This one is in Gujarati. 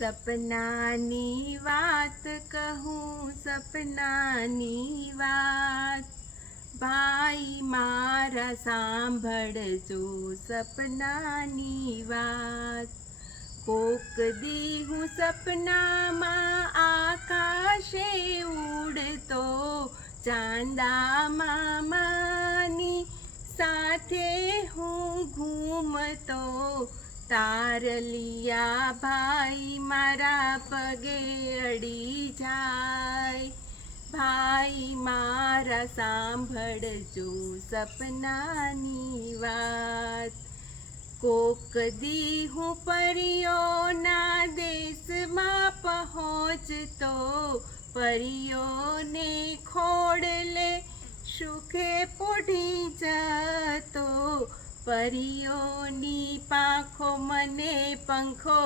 સપનાની વાત કહું, સપનાની વાત, ભાઈ મારા સાંભળજો સપનાની વાત. કોક દી હું સપનામાં આકાશે ઉડતો, ચાંદા મામાની સાથે હું ઘૂમતો, તારલિયા ભાઈ મારા પગે અડી જાય. ભાઈ મારા સાંભળજો સપનાની વાત. કોક દી હું પરીઓના દેશમાં પહોંચતો, પરીઓને ખોડલે સુખે પોઢી જતો, પરીઓની પાંખો મને પંખો